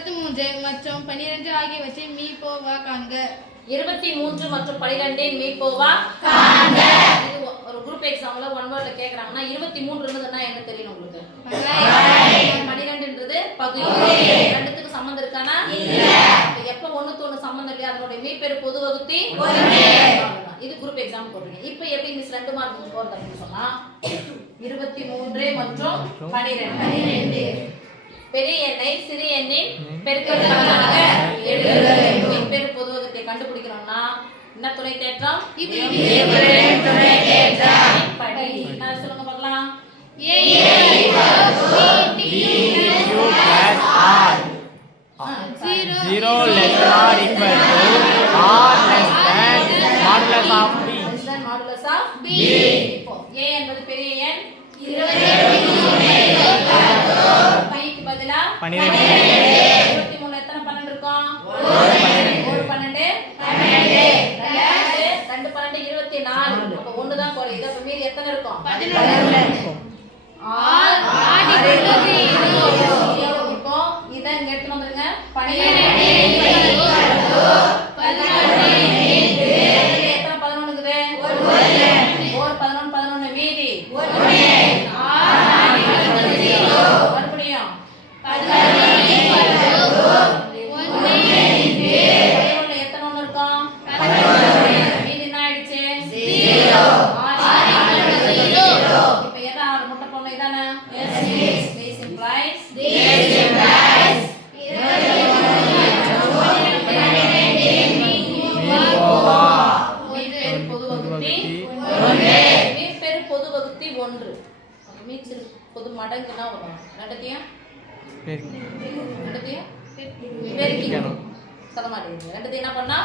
23 மற்றும் 12 ஆகியவற்றை மீபோவா காண்க. 23 மற்றும் 12 மீபோவா காண்க. இது ஒரு குரூப் எக்ஸாம்ல ஒன் வேர்ட்ல கேக்குறாங்கன்னா 23ன்றதுன்னா என்ன தெரியும் உங்களுக்கு? 12ன்றது பகுதி. ரெண்டுத்துக்கு சம்பந்தம் இருக்கானா? இல்ல. எப்ப ஒண்ணுக்கு ஒண்ணு சம்பந்தம் இல்லையா அதோட மீப்பெரு பொது வகுத்தி ஒண்ணே. இது குரூப் எக்ஸாம் போடுறீங்க. இப்போ எப்படி மிஸ் 2 மார்க் போறது அப்படின்னு சொன்னா 23 மற்றும் 12 பெரிய எண்ணை சிறிய எண்ணின் பெருக்கலுக்காக எழுதுக. மீப்பெரு பொது வகுத்தை கண்டுபிடிக்கணும்னா என்ன துணை தேற்றம்? துணை தேற்றம் படி. நான் சொல்லுங்க பார்க்கலாம். a Zero less than or equal to or less than modulus of b. Less than modulus of b. இப்போ a என்பது பெரிய எண் 23 க்கு பதிலா 12. 23 எத்தனை 12 இருக்கும்? ஒரு 12 2 12 24. அப்ப 1 தான் குறையுது. அப்ப மீதி எத்தனை இருக்கும்? 14. இப்போ இத இங்க எடுத்து வந்துருங்க. 12 எத்தனை 11 இருக்குது? ஒரு 11 மீதி மறுபடியும் 11 எத்தனை ஒண்ணு இருக்கும்? மீதி என்ன ஆயிடுச்சு? 0. இப்ப என்ன முட்டை பொண்ணு இதானே? This implies மீப்பெரு பொது வகுத்தி 1. மீச்சல் பொது மடங்குனா வரும். ரெண்டத்தையும் பெருக்கிக்கணும். சொல்ல மாட்டேங்குது. ரெண்டத்தையும் என்ன பண்ணா